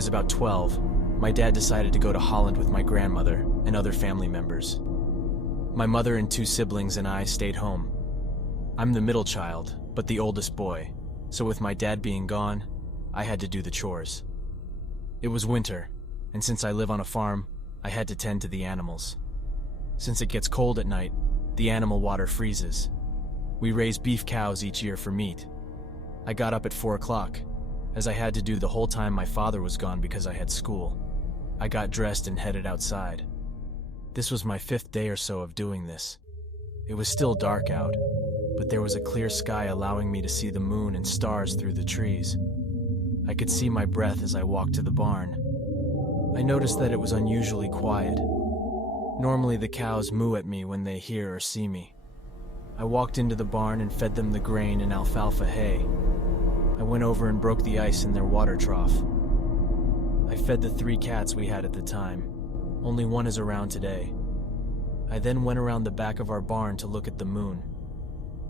was about 12, my dad decided to go to Holland with my grandmother and other family members. My mother and 2 siblings and I stayed home. I'm the middle child, but the oldest boy, so with my dad being gone, I had to do the chores. It was winter, and since I live on a farm, I had to tend to the animals. Since it gets cold at night, the animal water freezes. We raise beef cows each year for meat. I got up at 4 o'clock, as I had to do the whole time my father was gone because I had school. I got dressed and headed outside. This was my 5th day or so of doing this. It was still dark out, but there was a clear sky allowing me to see the moon and stars through the trees. I could see my breath as I walked to the barn. I noticed that it was unusually quiet. Normally the cows moo at me when they hear or see me. I walked into the barn and fed them the grain and alfalfa hay. I went over and broke the ice in their water trough. I fed the 3 cats we had at the time. Only one is around today. I then went around the back of our barn to look at the moon.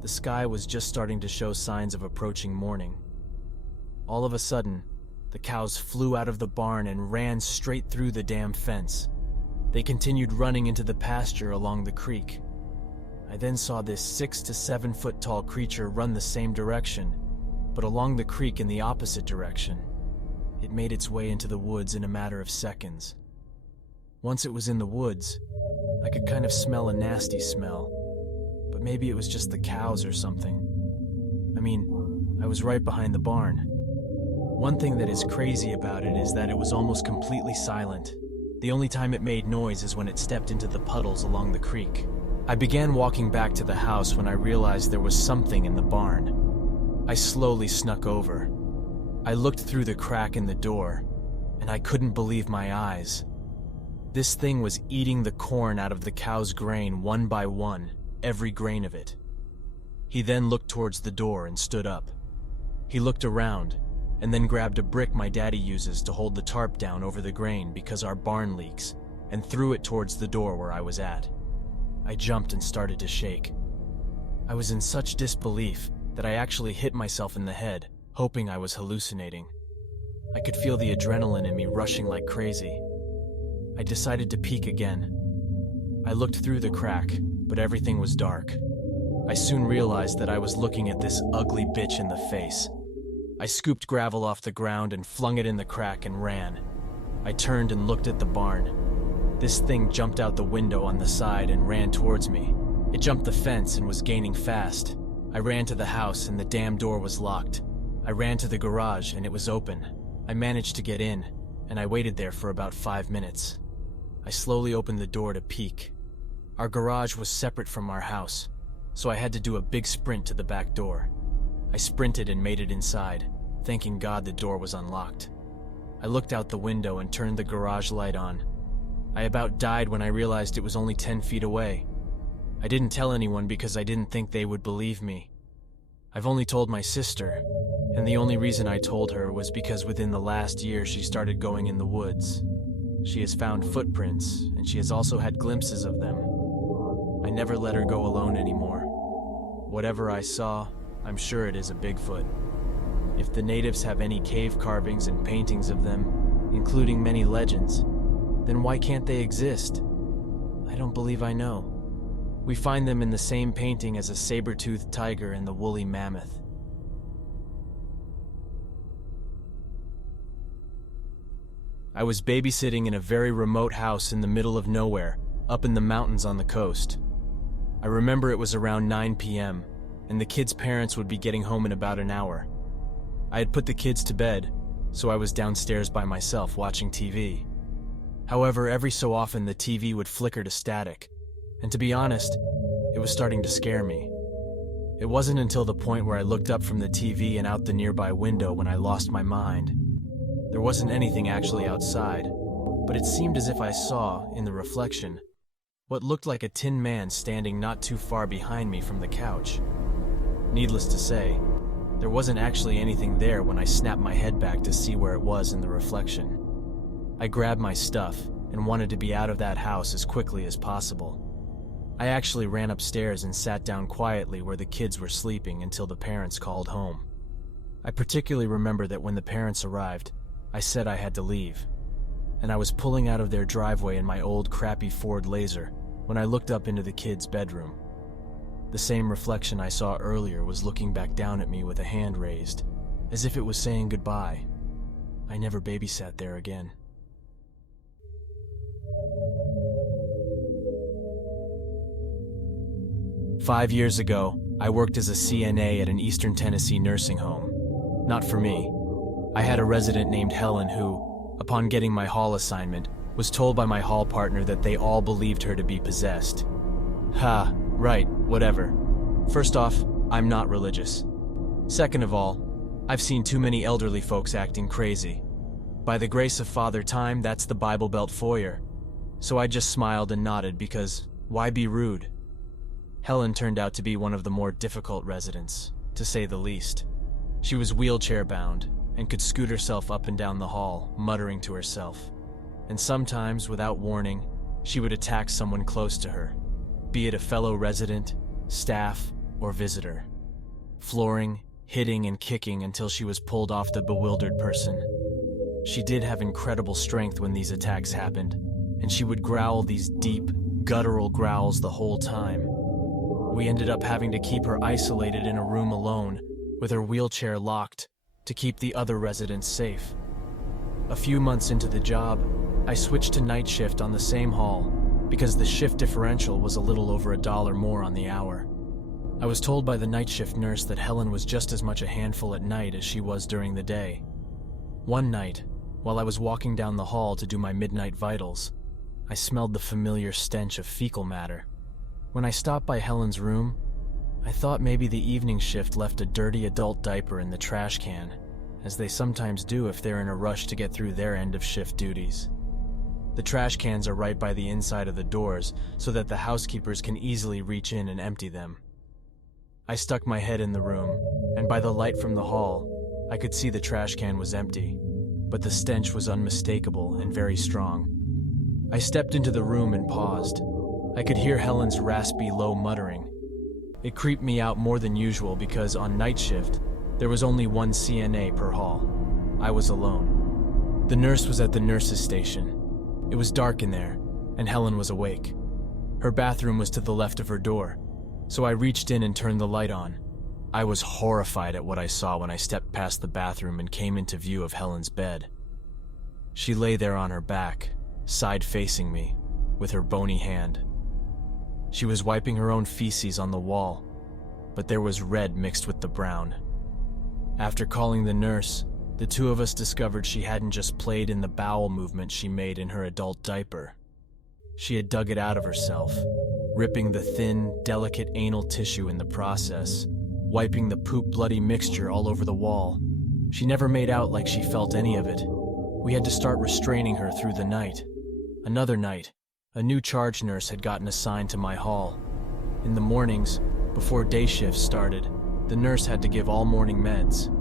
The sky was just starting to show signs of approaching morning. All of a sudden, the cows flew out of the barn and ran straight through the damn fence. They continued running into the pasture along the creek. I then saw this 6 to 7 foot tall creature run the same direction, but along the creek in the opposite direction. It made its way into the woods in a matter of seconds. Once it was in the woods, I could kind of smell a nasty smell, but maybe it was just the cows or something. I mean, I was right behind the barn. One thing that is crazy about it is that it was almost completely silent. The only time it made noise is when it stepped into the puddles along the creek. I began walking back to the house when I realized there was something in the barn. I slowly snuck over. I looked through the crack in the door, and I couldn't believe my eyes. This thing was eating the corn out of the cow's grain one by one, every grain of it. He then looked towards the door and stood up. He looked around, and then grabbed a brick my daddy uses to hold the tarp down over the grain because our barn leaks, and threw it towards the door where I was at. I jumped and started to shake. I was in such disbelief that I actually hit myself in the head, hoping I was hallucinating. I could feel the adrenaline in me rushing like crazy. I decided to peek again. I looked through the crack, but everything was dark. I soon realized that I was looking at this ugly bitch in the face. I scooped gravel off the ground and flung it in the crack and ran. I turned and looked at the barn. This thing jumped out the window on the side and ran towards me. It jumped the fence and was gaining fast. I ran to the house and the damn door was locked. I ran to the garage and it was open. I managed to get in, and I waited there for about 5 minutes. I slowly opened the door to peek. Our garage was separate from our house, so I had to do a big sprint to the back door. I sprinted and made it inside, thanking God the door was unlocked. I looked out the window and turned the garage light on. I about died when I realized it was only 10 feet away. I didn't tell anyone because I didn't think they would believe me. I've only told my sister, and the only reason I told her was because within the last year she started going in the woods. She has found footprints, and she has also had glimpses of them. I never let her go alone anymore. Whatever I saw, I'm sure it is a Bigfoot. If the natives have any cave carvings and paintings of them, including many legends, then why can't they exist? I don't believe I know. We find them in the same painting as a saber-toothed tiger and the woolly mammoth. I was babysitting in a very remote house in the middle of nowhere, up in the mountains on the coast. I remember it was around 9 p.m., and the kids' parents would be getting home in about an hour. I had put the kids to bed, so I was downstairs by myself watching TV. However, every so often the TV would flicker to static, and to be honest, it was starting to scare me. It wasn't until the point where I looked up from the TV and out the nearby window when I lost my mind. There wasn't anything actually outside, but it seemed as if I saw, in the reflection, what looked like a tin man standing not too far behind me from the couch. Needless to say, there wasn't actually anything there when I snapped my head back to see where it was in the reflection. I grabbed my stuff and wanted to be out of that house as quickly as possible. I actually ran upstairs and sat down quietly where the kids were sleeping until the parents called home. I particularly remember that when the parents arrived, I said I had to leave, and I was pulling out of their driveway in my old crappy Ford Laser when I looked up into the kids' bedroom. The same reflection I saw earlier was looking back down at me with a hand raised, as if it was saying goodbye. I never babysat there again. "5 years ago, I worked as a CNA at an Eastern Tennessee nursing home. Not for me. I had a resident named Helen who, upon getting my hall assignment, was told by my hall partner that they all believed her to be possessed. Ha, right, whatever. First off, I'm not religious. Second of all, I've seen too many elderly folks acting crazy. By the grace of Father Time, that's the Bible Belt foyer. So I just smiled and nodded because, why be rude? Helen turned out to be one of the more difficult residents, to say the least. She was wheelchair-bound and could scoot herself up and down the hall, muttering to herself. And sometimes, without warning, she would attack someone close to her, be it a fellow resident, staff, or visitor. Flooring, hitting, and kicking until she was pulled off the bewildered person. She did have incredible strength when these attacks happened, and she would growl these deep, guttural growls the whole time. We ended up having to keep her isolated in a room alone, with her wheelchair locked, to keep the other residents safe. A few months into the job, I switched to night shift on the same hall, because the shift differential was a little over $1 more on the hour. I was told by the night shift nurse that Helen was just as much a handful at night as she was during the day. One night, while I was walking down the hall to do my midnight vitals, I smelled the familiar stench of fecal matter. When I stopped by Helen's room, I thought maybe the evening shift left a dirty adult diaper in the trash can, as they sometimes do if they're in a rush to get through their end of shift duties. The trash cans are right by the inside of the doors so that the housekeepers can easily reach in and empty them. I stuck my head in the room, and by the light from the hall, I could see the trash can was empty, but the stench was unmistakable and very strong. I stepped into the room and paused. I could hear Helen's raspy, low muttering. It creeped me out more than usual because on night shift, there was only one CNA per hall. I was alone. The nurse was at the nurse's station. It was dark in there, and Helen was awake. Her bathroom was to the left of her door, so I reached in and turned the light on. I was horrified at what I saw when I stepped past the bathroom and came into view of Helen's bed. She lay there on her back, side-facing me, with her bony hand. She was wiping her own feces on the wall, but there was red mixed with the brown. After calling the nurse, the two of us discovered she hadn't just played in the bowel movement she made in her adult diaper. She had dug it out of herself, ripping the thin, delicate anal tissue in the process, wiping the poop-bloody mixture all over the wall. She never made out like she felt any of it. We had to start restraining her through the night. Another night, a new charge nurse had gotten assigned to my hall. In the mornings, before day shifts started, the nurse had to give all morning meds.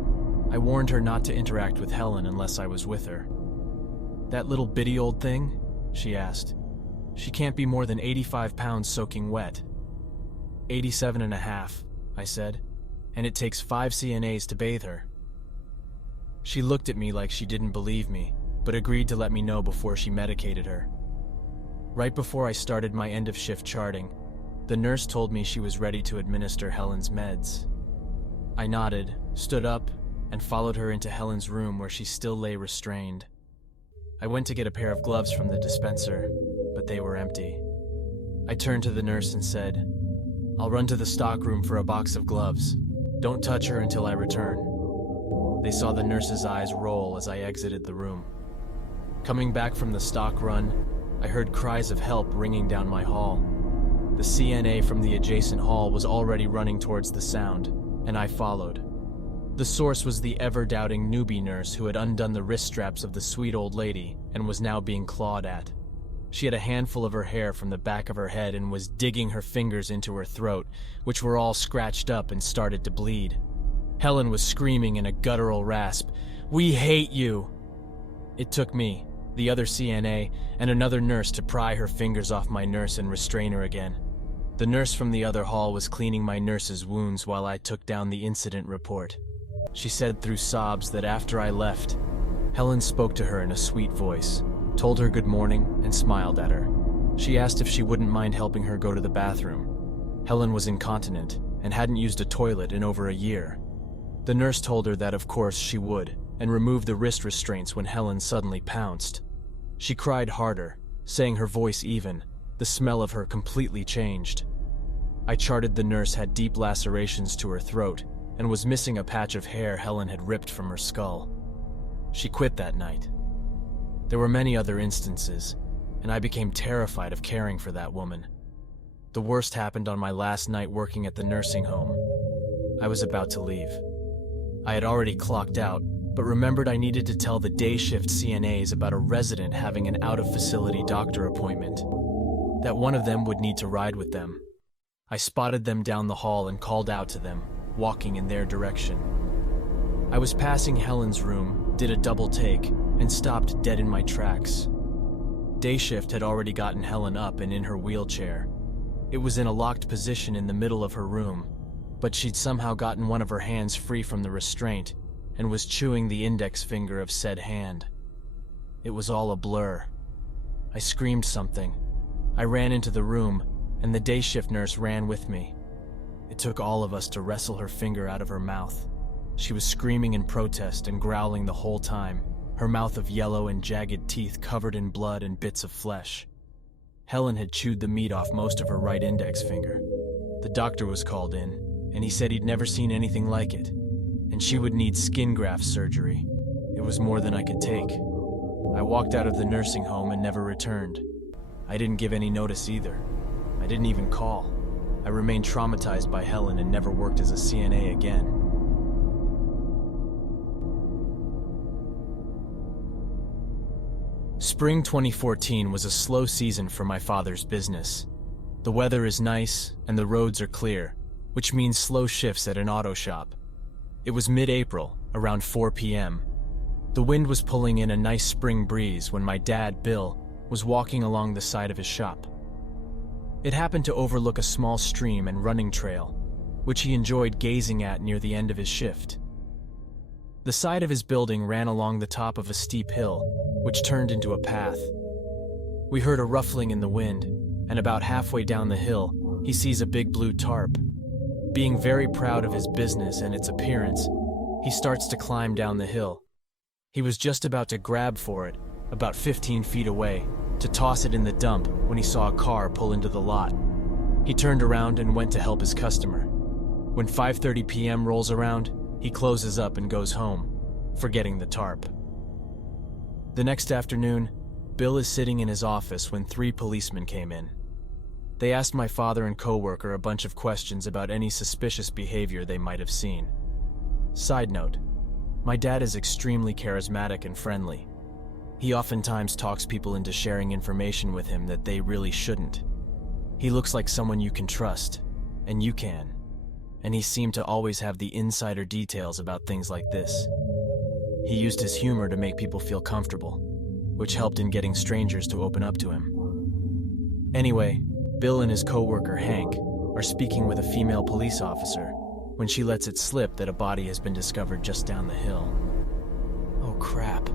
I warned her not to interact with Helen unless I was with her. "That little bitty old thing?" she asked. "She can't be more than 85 pounds soaking wet." 87 and a half, I said, "and it takes 5 CNAs to bathe her." She looked at me like she didn't believe me, but agreed to let me know before she medicated her. Right before I started my end-of-shift charting, the nurse told me she was ready to administer Helen's meds. I nodded, stood up, and followed her into Helen's room where she still lay restrained. I went to get a pair of gloves from the dispenser, but they were empty. I turned to the nurse and said, "I'll run to the stockroom for a box of gloves. Don't touch her until I return." They saw the nurse's eyes roll as I exited the room. Coming back from the stock run, I heard cries of help ringing down my hall. The CNA from the adjacent hall was already running towards the sound, and I followed. The source was the ever-doubting newbie nurse who had undone the wrist straps of the sweet old lady and was now being clawed at. She had a handful of her hair from the back of her head and was digging her fingers into her throat, which were all scratched up and started to bleed. Helen was screaming in a guttural rasp, "We hate you!" It took me, the other CNA, and another nurse to pry her fingers off my nurse and restrain her again. The nurse from the other hall was cleaning my nurse's wounds while I took down the incident report. She said through sobs that after I left, Helen spoke to her in a sweet voice, told her good morning, and smiled at her. She asked if she wouldn't mind helping her go to the bathroom. Helen was incontinent and hadn't used a toilet in over a year. The nurse told her that of course she would, and removed the wrist restraints when Helen suddenly pounced. She cried harder, saying her voice even. The smell of her completely changed. I charted the nurse had deep lacerations to her throat and was missing a patch of hair Helen had ripped from her skull. She quit that night. There were many other instances, and I became terrified of caring for that woman. The worst happened on my last night working at the nursing home. I was about to leave. I had already clocked out, but remembered I needed to tell the day shift CNAs about a resident having an out-of-facility doctor appointment, that one of them would need to ride with them. I spotted them down the hall and called out to them, walking in their direction. I was passing Helen's room, did a double take, and stopped dead in my tracks. Day shift had already gotten Helen up and in her wheelchair. It was in a locked position in the middle of her room, but she'd somehow gotten one of her hands free from the restraint and was chewing the index finger of said hand. It was all a blur. I screamed something. I ran into the room, and the day shift nurse ran with me. It took all of us to wrestle her finger out of her mouth. She was screaming in protest and growling the whole time, her mouth of yellow and jagged teeth covered in blood and bits of flesh. Helen had chewed the meat off most of her right index finger. The doctor was called in, and he said he'd never seen anything like it, and she would need skin graft surgery. It was more than I could take. I walked out of the nursing home and never returned. I didn't give any notice either. I didn't even call. I remained traumatized by Helen and never worked as a CNA again. Spring 2014 was a slow season for my father's business. The weather is nice and the roads are clear, which means slow shifts at an auto shop. It was mid-April, around 4 p.m. The wind was pulling in a nice spring breeze when my dad, Bill, was walking along the side of his shop. It happened to overlook a small stream and running trail, which he enjoyed gazing at near the end of his shift. The side of his building ran along the top of a steep hill, which turned into a path. We heard a ruffling in the wind, and about halfway down the hill, he sees a big blue tarp. Being very proud of his business and its appearance, he starts to climb down the hill. He was just about to grab for it, about 15 feet away, to toss it in the dump when he saw a car pull into the lot. He turned around and went to help his customer. When 5:30 p.m. rolls around, he closes up and goes home, forgetting the tarp. The next afternoon, Bill is sitting in his office when 3 policemen came in. They asked my father and coworker a bunch of questions about any suspicious behavior they might have seen. Side note, my dad is extremely charismatic and friendly. He oftentimes talks people into sharing information with him that they really shouldn't. He looks like someone you can trust, and you can. And he seemed to always have the insider details about things like this. He used his humor to make people feel comfortable, which helped in getting strangers to open up to him. Anyway, Bill and his coworker Hank are speaking with a female police officer when she lets it slip that a body has been discovered just down the hill. "Oh crap,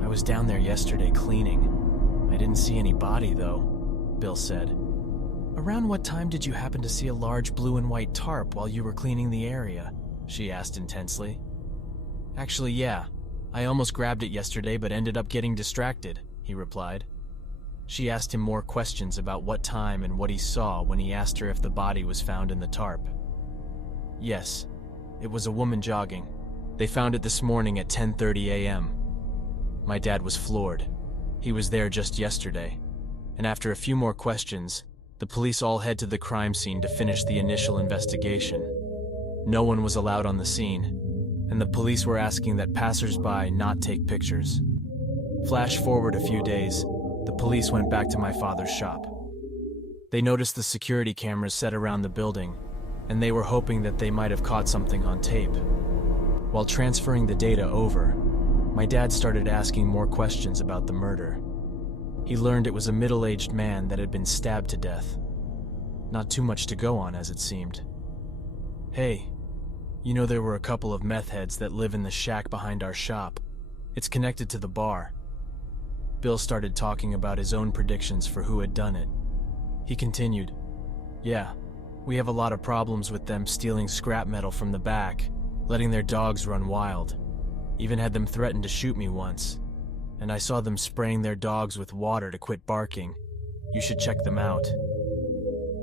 I was down there yesterday cleaning. I didn't see any body though," Bill said. "Around what time did you happen to see a large blue and white tarp while you were cleaning the area?" she asked intensely. "Actually, yeah. I almost grabbed it yesterday but ended up getting distracted," he replied. She asked him more questions about what time and what he saw when he asked her if the body was found in the tarp. "Yes, it was a woman jogging. They found it this morning at 10:30 a.m. My dad was floored. He was there just yesterday. And after a few more questions, the police all head to the crime scene to finish the initial investigation. No one was allowed on the scene, and the police were asking that passers-by not take pictures. Flash forward a few days, the police went back to my father's shop. They noticed the security cameras set around the building, and they were hoping that they might have caught something on tape. While transferring the data over, my dad started asking more questions about the murder. He learned it was a middle-aged man that had been stabbed to death. Not too much to go on, as it seemed. "Hey, you know there were a couple of meth heads that live in the shack behind our shop. It's connected to the bar. Bill started talking about his own predictions for who had done it. He continued, "Yeah, we have a lot of problems with them stealing scrap metal from the back, letting their dogs run wild. Even had them threaten to shoot me once. And I saw them spraying their dogs with water to quit barking. You should check them out."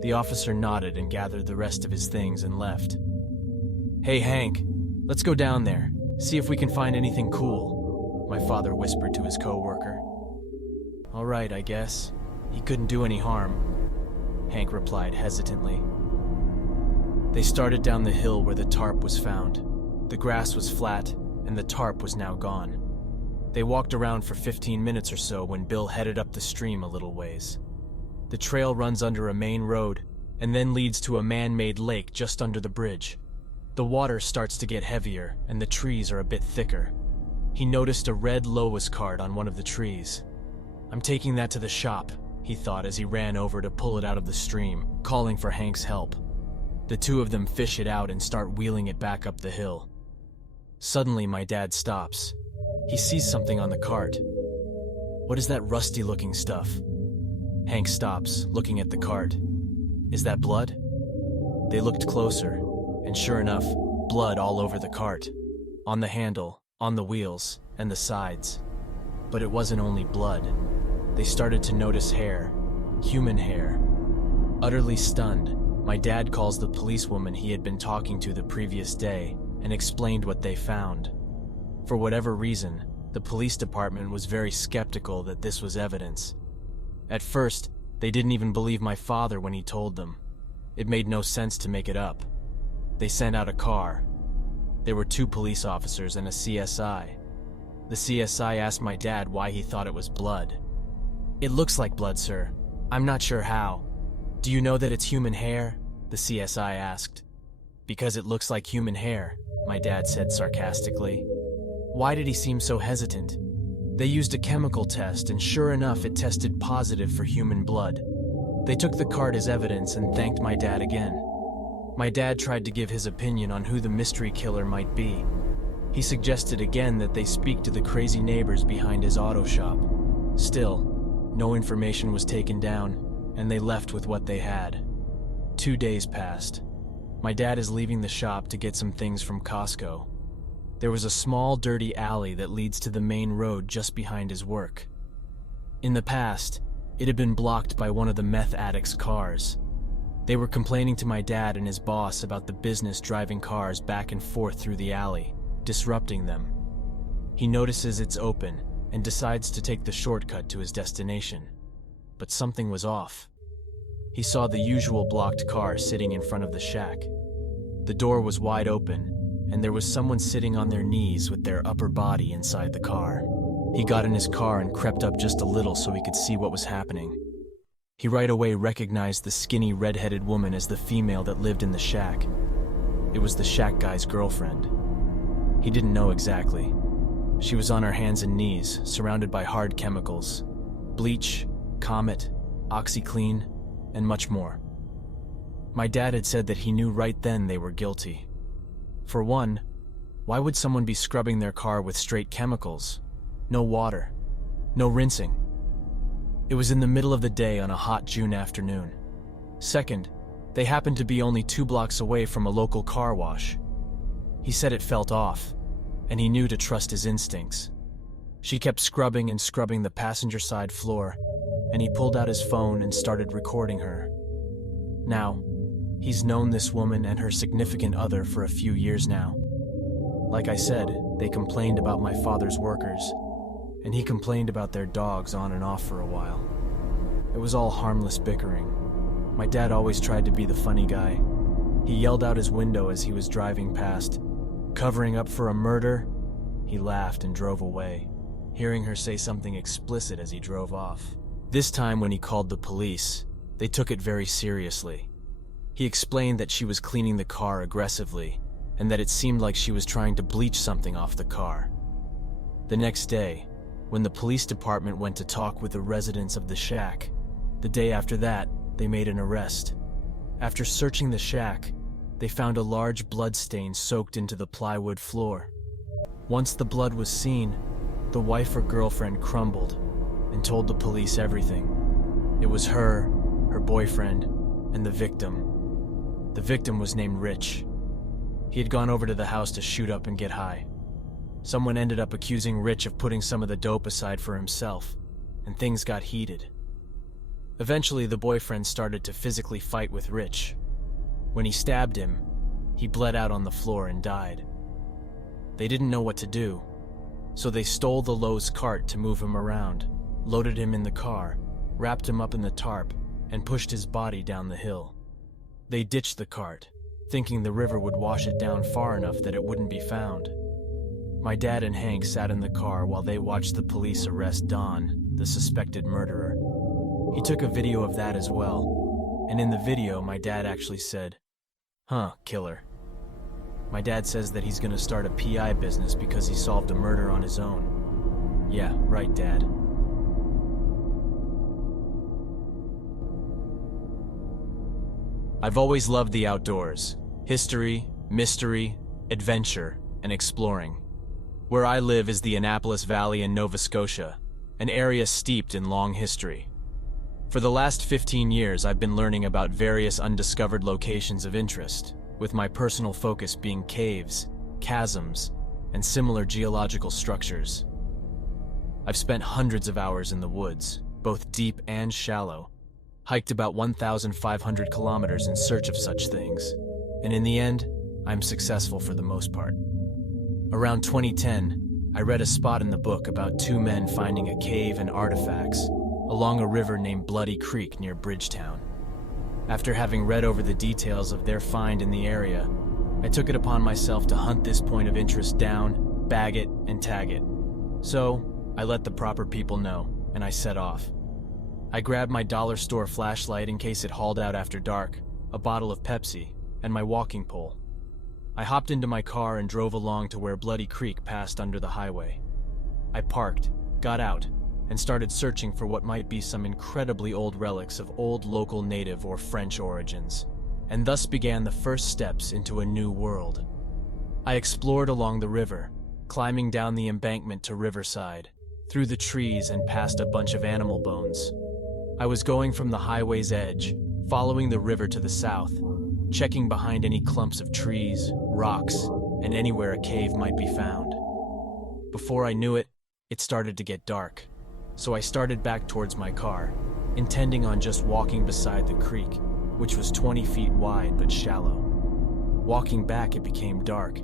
The officer nodded and gathered the rest of his things and left. "Hey Hank, let's go down there, see if we can find anything cool," my father whispered to his co-worker. "All right, I guess. He couldn't do any harm," Hank replied hesitantly. They started down the hill where the tarp was found. The grass was flat, and the tarp was now gone. They walked around for 15 minutes or so when Bill headed up the stream a little ways. The trail runs under a main road, and then leads to a man-made lake just under the bridge. The water starts to get heavier, and the trees are a bit thicker. He noticed a red Lois card on one of the trees. "I'm taking that to the shop," he thought as he ran over to pull it out of the stream, calling for Hank's help. The two of them fish it out and start wheeling it back up the hill. Suddenly, my dad stops. He sees something on the cart. "What is that rusty-looking stuff?" Hank stops, looking at the cart. "Is that blood?" They looked closer, and sure enough, blood all over the cart. On the handle, on the wheels, and the sides. But it wasn't only blood. They started to notice hair. Human hair. Utterly stunned, my dad calls the policewoman he had been talking to the previous day and explained what they found. For whatever reason, the police department was very skeptical that this was evidence. At first, they didn't even believe my father when he told them. It made no sense to make it up. They sent out a car. There were 2 police officers and a CSI. The CSI asked my dad why he thought it was blood. "It looks like blood, sir. I'm not sure how. Do you know that it's human hair?" the CSI asked. "Because it looks like human hair," my dad said sarcastically. Why did he seem so hesitant? They used a chemical test, and sure enough, it tested positive for human blood. They took the card as evidence and thanked my dad again. My dad tried to give his opinion on who the mystery killer might be. He suggested again that they speak to the crazy neighbors behind his auto shop. Still, no information was taken down, and they left with what they had. 2 days passed. My dad is leaving the shop to get some things from Costco. There was a small, dirty alley that leads to the main road just behind his work. In the past, it had been blocked by one of the meth addicts' cars. They were complaining to my dad and his boss about the business driving cars back and forth through the alley, disrupting them. He notices it's open and decides to take the shortcut to his destination. But something was off. He saw the usual blocked car sitting in front of the shack. The door was wide open, and there was someone sitting on their knees with their upper body inside the car. He got in his car and crept up just a little so he could see what was happening. He right away recognized the skinny red-headed woman as the female that lived in the shack. It was the shack guy's girlfriend. He didn't know exactly. She was on her hands and knees, surrounded by hard chemicals. Bleach, Comet, OxyClean, and much more. My dad had said that he knew right then they were guilty. For one, why would someone be scrubbing their car with straight chemicals? No water. No rinsing. It was in the middle of the day on a hot June afternoon. Second, they happened to be only 2 blocks away from a local car wash. He said it felt off, and he knew to trust his instincts. She kept scrubbing and scrubbing the passenger side floor, and he pulled out his phone and started recording her. Now, he's known this woman and her significant other for a few years now. Like I said, they complained about my father's workers, and he complained about their dogs on and off for a while. It was all harmless bickering. My dad always tried to be the funny guy. He yelled out his window as he was driving past, "Covering up for a murder?" He laughed and drove away, hearing her say something explicit as he drove off. This time when he called the police, they took it very seriously. He explained that she was cleaning the car aggressively, and that it seemed like she was trying to bleach something off the car. The next day, when the police department went to talk with the residents of the shack, the day after that, they made an arrest. After searching the shack, they found a large blood stain soaked into the plywood floor. Once the blood was seen, the wife or girlfriend crumbled and told the police everything. It was her boyfriend, and the victim. The victim was named Rich. He had gone over to the house to shoot up and get high. Someone ended up accusing Rich of putting some of the dope aside for himself, and things got heated. Eventually, the boyfriend started to physically fight with Rich. When he stabbed him, he bled out on the floor and died. They didn't know what to do, so they stole the Lowe's cart to move him around, loaded him in the car, wrapped him up in the tarp, and pushed his body down the hill. They ditched the cart, thinking the river would wash it down far enough that it wouldn't be found. My dad and Hank sat in the car while they watched the police arrest Don, the suspected murderer. He took a video of that as well, and in the video my dad actually said, "Huh, killer." My dad says that he's gonna start a PI business because he solved a murder on his own. Yeah, right, Dad. I've always loved the outdoors, history, mystery, adventure, and exploring. Where I live is the Annapolis Valley in Nova Scotia, an area steeped in long history. For the last 15 years, I've been learning about various undiscovered locations of interest, with my personal focus being caves, chasms, and similar geological structures. I've spent hundreds of hours in the woods, both deep and shallow, hiked about 1,500 kilometers in search of such things, and in the end, I'm successful for the most part. Around 2010, I read a spot in the book about two men finding a cave and artifacts along a river named Bloody Creek near Bridgetown. After having read over the details of their find in the area, I took it upon myself to hunt this point of interest down, bag it, and tag it. So, I let the proper people know, and I set off. I grabbed my dollar store flashlight in case it hauled out after dark, a bottle of Pepsi, and my walking pole. I hopped into my car and drove along to where Bloody Creek passed under the highway. I parked, got out, and started searching for what might be some incredibly old relics of old local native or French origins, and thus began the first steps into a new world. I explored along the river, climbing down the embankment to Riverside, through the trees and past a bunch of animal bones. I was going from the highway's edge, following the river to the south, checking behind any clumps of trees, rocks, and anywhere a cave might be found. Before I knew it, it started to get dark, so I started back towards my car, intending on just walking beside the creek, which was 20 feet wide but shallow. Walking back, it became dark,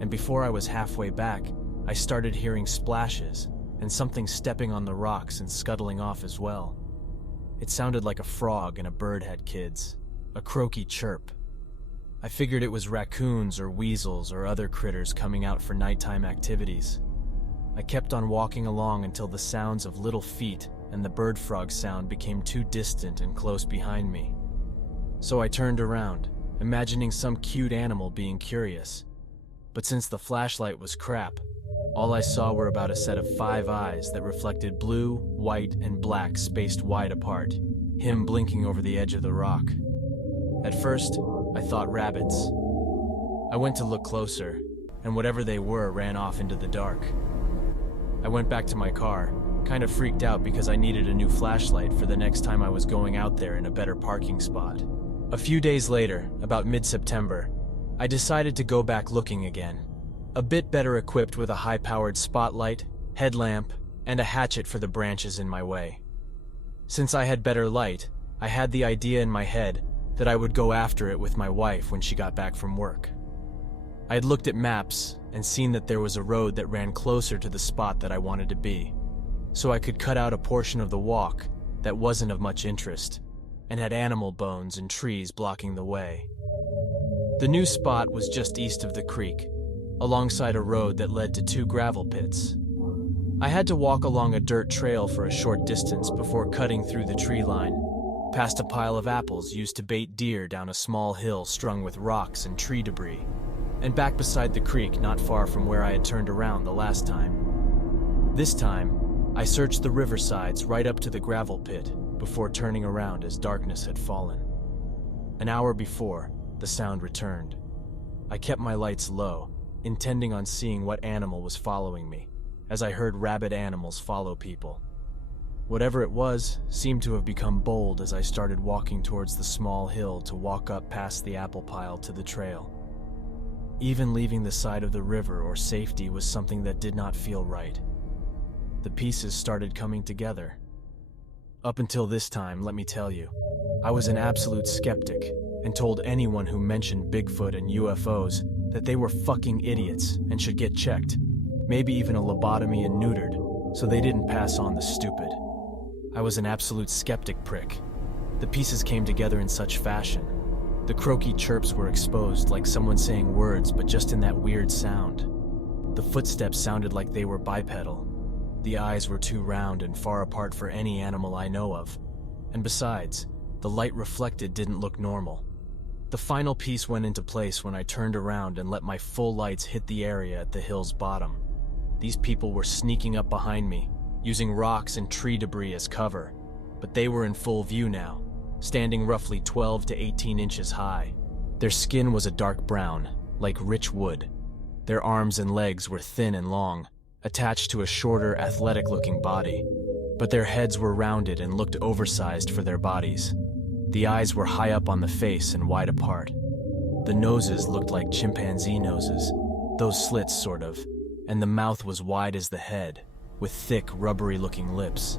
and before I was halfway back, I started hearing splashes and something stepping on the rocks and scuttling off as well. It sounded like a frog and a bird had kids, a croaky chirp. I figured it was raccoons or weasels or other critters coming out for nighttime activities. I kept on walking along until the sounds of little feet and the bird frog sound became too distant and close behind me. So I turned around, imagining some cute animal being curious. But since the flashlight was crap, all I saw were about a set of 5 eyes that reflected blue, white, and black spaced wide apart, him blinking over the edge of the rock. At first, I thought rabbits. I went to look closer, and whatever they were ran off into the dark. I went back to my car, kind of freaked out because I needed a new flashlight for the next time I was going out there in a better parking spot. A few days later, about mid-September, I decided to go back looking again, a bit better equipped with a high-powered spotlight, headlamp, and a hatchet for the branches in my way. Since I had better light, I had the idea in my head that I would go after it with my wife when she got back from work. I had looked at maps and seen that there was a road that ran closer to the spot that I wanted to be, so I could cut out a portion of the walk that wasn't of much interest and had animal bones and trees blocking the way. The new spot was just east of the creek, alongside a road that led to 2 gravel pits. I had to walk along a dirt trail for a short distance before cutting through the tree line, past a pile of apples used to bait deer down a small hill strung with rocks and tree debris, and back beside the creek not far from where I had turned around the last time. This time, I searched the riversides right up to the gravel pit before turning around as darkness had fallen. An hour before, the sound returned. I kept my lights low, intending on seeing what animal was following me, as I heard rabid animals follow people. Whatever it was seemed to have become bold as I started walking towards the small hill to walk up past the apple pile to the trail. Even leaving the side of the river or safety was something that did not feel right. The pieces started coming together. Up until this time, let me tell you, I was an absolute skeptic and told anyone who mentioned Bigfoot and UFOs that they were fucking idiots and should get checked, maybe even a lobotomy and neutered, so they didn't pass on the stupid. I was an absolute skeptic prick. The pieces came together in such fashion. The croaky chirps were exposed like someone saying words, but just in that weird sound. The footsteps sounded like they were bipedal. The eyes were too round and far apart for any animal I know of. And besides, the light reflected didn't look normal. The final piece went into place when I turned around and let my full lights hit the area at the hill's bottom. These people were sneaking up behind me, using rocks and tree debris as cover, but they were in full view now, standing roughly 12 to 18 inches high. Their skin was a dark brown, like rich wood. Their arms and legs were thin and long, attached to a shorter, athletic-looking body, but their heads were rounded and looked oversized for their bodies. The eyes were high up on the face and wide apart. The noses looked like chimpanzee noses, those slits sort of, and the mouth was wide as the head, with thick, rubbery-looking lips.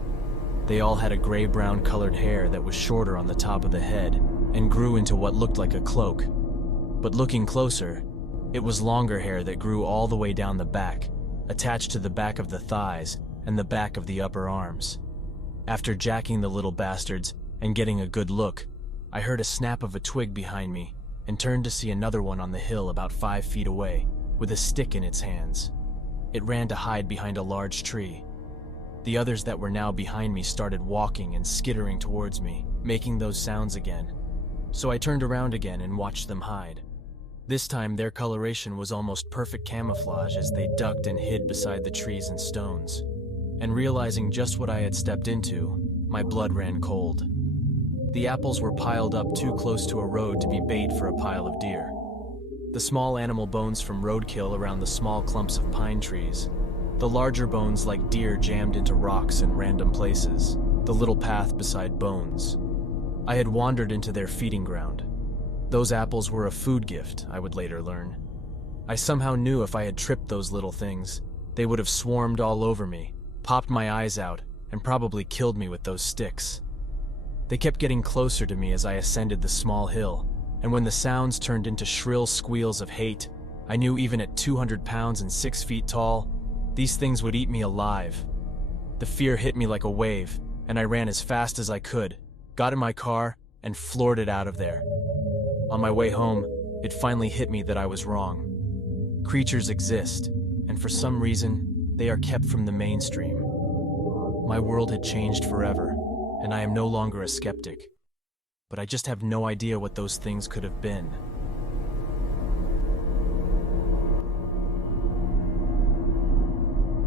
They all had a gray-brown colored hair that was shorter on the top of the head and grew into what looked like a cloak. But looking closer, it was longer hair that grew all the way down the back, attached to the back of the thighs and the back of the upper arms. After jacking the little bastards and getting a good look, I heard a snap of a twig behind me and turned to see another one on the hill about 5 feet away, with a stick in its hands. It ran to hide behind a large tree. The others that were now behind me started walking and skittering towards me, making those sounds again. So I turned around again and watched them hide. This time their coloration was almost perfect camouflage as they ducked and hid beside the trees and stones. And realizing just what I had stepped into, my blood ran cold. The apples were piled up too close to a road to be bait for a pile of deer. The small animal bones from roadkill around the small clumps of pine trees. The larger bones like deer jammed into rocks in random places. The little path beside bones. I had wandered into their feeding ground. Those apples were a food gift, I would later learn. I somehow knew if I had tripped those little things, they would have swarmed all over me, popped my eyes out, and probably killed me with those sticks. They kept getting closer to me as I ascended the small hill, and when the sounds turned into shrill squeals of hate, I knew even at 200 pounds and 6 feet tall, these things would eat me alive. The fear hit me like a wave, and I ran as fast as I could, got in my car, and floored it out of there. On my way home, it finally hit me that I was wrong. Creatures exist, and for some reason, they are kept from the mainstream. My world had changed forever, and I am no longer a skeptic. But I just have no idea what those things could have been.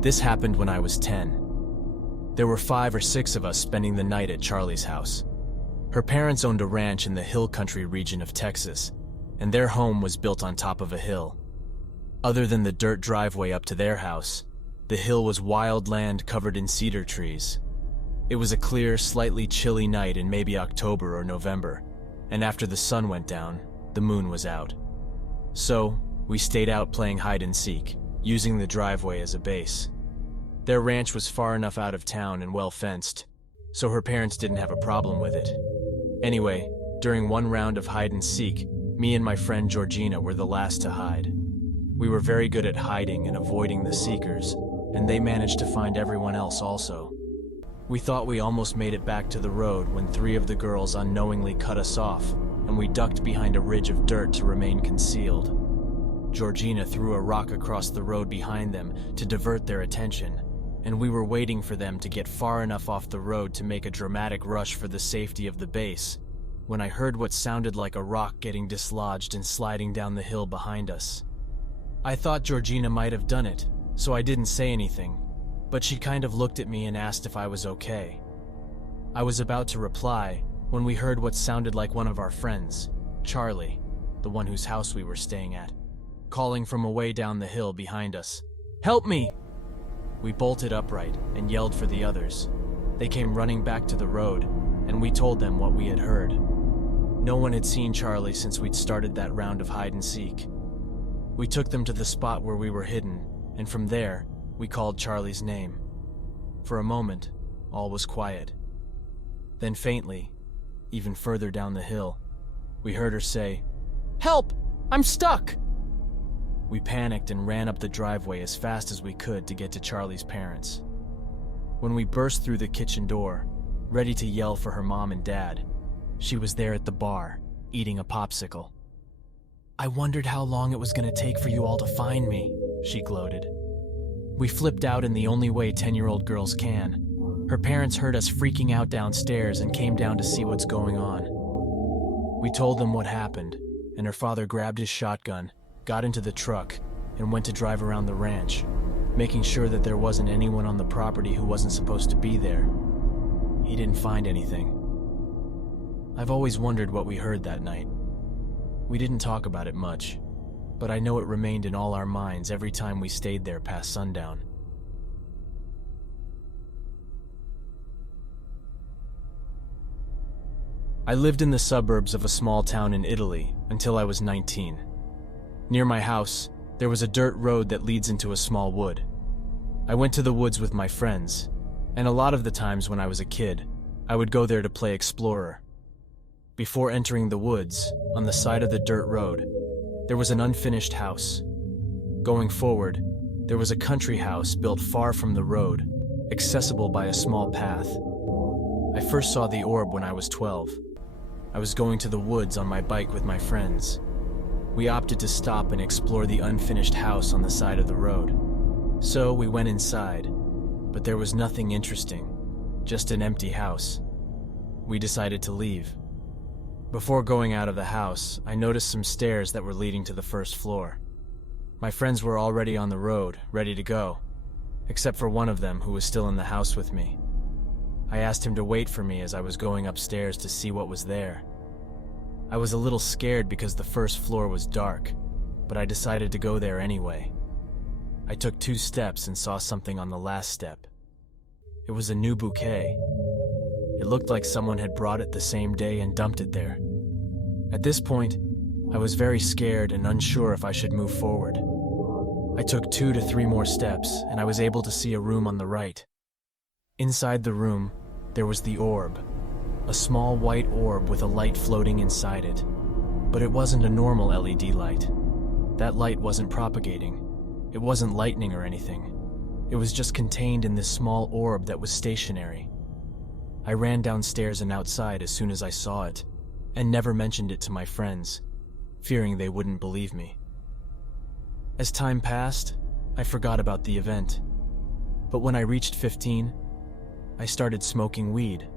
This happened when I was 10. There were 5 or 6 of us spending the night at Charlie's house. Her parents owned a ranch in the hill country region of Texas, and their home was built on top of a hill. Other than the dirt driveway up to their house, the hill was wild land covered in cedar trees. It was a clear, slightly chilly night in maybe October or November, and after the sun went down, the moon was out. So, we stayed out playing hide and seek, using the driveway as a base. Their ranch was far enough out of town and well fenced, so her parents didn't have a problem with it. Anyway, during one round of hide and seek, me and my friend Georgina were the last to hide. We were very good at hiding and avoiding the seekers, and they managed to find everyone else also. We thought we almost made it back to the road when 3 of the girls unknowingly cut us off, and we ducked behind a ridge of dirt to remain concealed. Georgina threw a rock across the road behind them to divert their attention, and we were waiting for them to get far enough off the road to make a dramatic rush for the safety of the base, when I heard what sounded like a rock getting dislodged and sliding down the hill behind us. I thought Georgina might have done it, so I didn't say anything, but she kind of looked at me and asked if I was okay. I was about to reply when we heard what sounded like one of our friends, Charlie, the one whose house we were staying at, calling from away down the hill behind us, "Help me!" We bolted upright and yelled for the others. They came running back to the road, and we told them what we had heard. No one had seen Charlie since we'd started that round of hide and seek. We took them to the spot where we were hidden, and from there, we called Charlie's name. For a moment, all was quiet. Then faintly, even further down the hill, we heard her say, "Help! I'm stuck!" We panicked and ran up the driveway as fast as we could to get to Charlie's parents. When we burst through the kitchen door, ready to yell for her mom and dad, she was there at the bar, eating a popsicle. "I wondered how long it was going to take for you all to find me," she gloated. We flipped out in the only way 10-year-old girls can. Her parents heard us freaking out downstairs and came down to see what's going on. We told them what happened, and her father grabbed his shotgun, got into the truck, and went to drive around the ranch, making sure that there wasn't anyone on the property who wasn't supposed to be there. He didn't find anything. I've always wondered what we heard that night. We didn't talk about it much, but I know it remained in all our minds every time we stayed there past sundown. I lived in the suburbs of a small town in Italy until I was 19. Near my house, there was a dirt road that leads into a small wood. I went to the woods with my friends, and a lot of the times when I was a kid, I would go there to play explorer. Before entering the woods, on the side of the dirt road, there was an unfinished house. Going forward, there was a country house built far from the road, accessible by a small path. I first saw the orb when I was 12. I was going to the woods on my bike with my friends. We opted to stop and explore the unfinished house on the side of the road. So we went inside, but there was nothing interesting, just an empty house. We decided to leave. Before going out of the house, I noticed some stairs that were leading to the first floor. My friends were already on the road, ready to go, except for one of them who was still in the house with me. I asked him to wait for me as I was going upstairs to see what was there. I was a little scared because the first floor was dark, but I decided to go there anyway. I took 2 steps and saw something on the last step. It was a new bouquet. It looked like someone had brought it the same day and dumped it there. At this point, I was very scared and unsure if I should move forward. I took 2 to 3 more steps, and I was able to see a room on the right. Inside the room, there was the orb, a small white orb with a light floating inside it. But it wasn't a normal LED light. That light wasn't propagating. It wasn't lightning or anything. It was just contained in this small orb that was stationary. I ran downstairs and outside as soon as I saw it, and never mentioned it to my friends, fearing they wouldn't believe me. As time passed, I forgot about the event. But when I reached 15, I started smoking weed,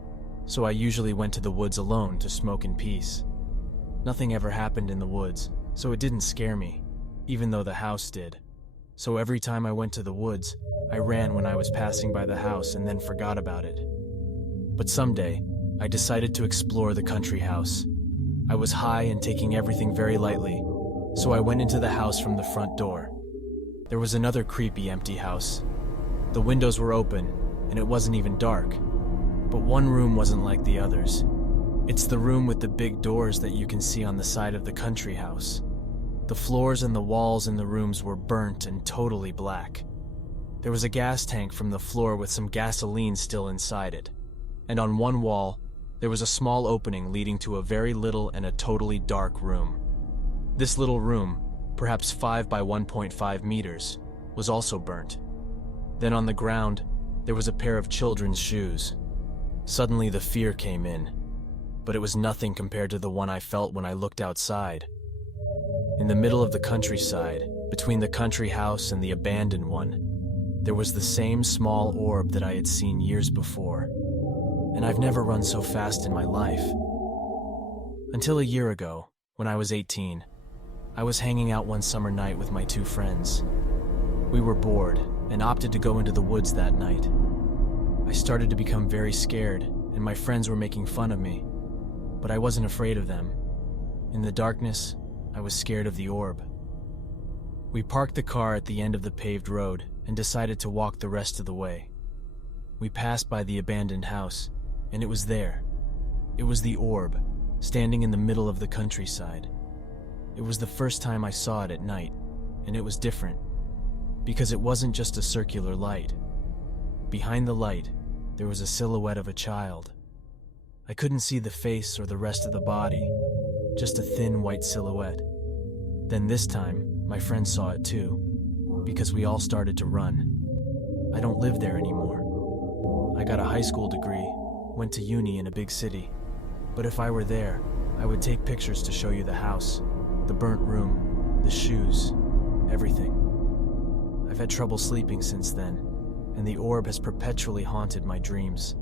so I usually went to the woods alone to smoke in peace. Nothing ever happened in the woods, so it didn't scare me, even though the house did. So every time I went to the woods, I ran when I was passing by the house and then forgot about it. But someday, I decided to explore the country house. I was high and taking everything very lightly, so I went into the house from the front door. There was another creepy empty house. The windows were open, and it wasn't even dark. But one room wasn't like the others. It's the room with the big doors that you can see on the side of the country house. The floors and the walls in the rooms were burnt and totally black. There was a gas tank from the floor with some gasoline still inside it. And on one wall, there was a small opening leading to a very little and a totally dark room. This little room, perhaps 5 by 1.5 meters, was also burnt. Then on the ground, there was a pair of children's shoes. Suddenly the fear came in, but it was nothing compared to the one I felt when I looked outside. In the middle of the countryside, between the country house and the abandoned one, there was the same small orb that I had seen years before. And I've never run so fast in my life. Until a year ago, when I was 18, I was hanging out one summer night with my 2 friends. We were bored and opted to go into the woods that night. I started to become very scared, and my friends were making fun of me, but I wasn't afraid of them. In the darkness, I was scared of the orb. We parked the car at the end of the paved road and decided to walk the rest of the way. We passed by the abandoned house, and it was there. It was the orb, standing in the middle of the countryside. It was the first time I saw it at night, and it was different, because it wasn't just a circular light. Behind the light, there was a silhouette of a child. I couldn't see the face or the rest of the body, just a thin white silhouette. Then this time, my friend saw it too, because we all started to run. I don't live there anymore. I got a high school degree, went to uni in a big city, but if I were there, I would take pictures to show you the house, the burnt room, the shoes, everything. I've had trouble sleeping since then, and the orb has perpetually haunted my dreams.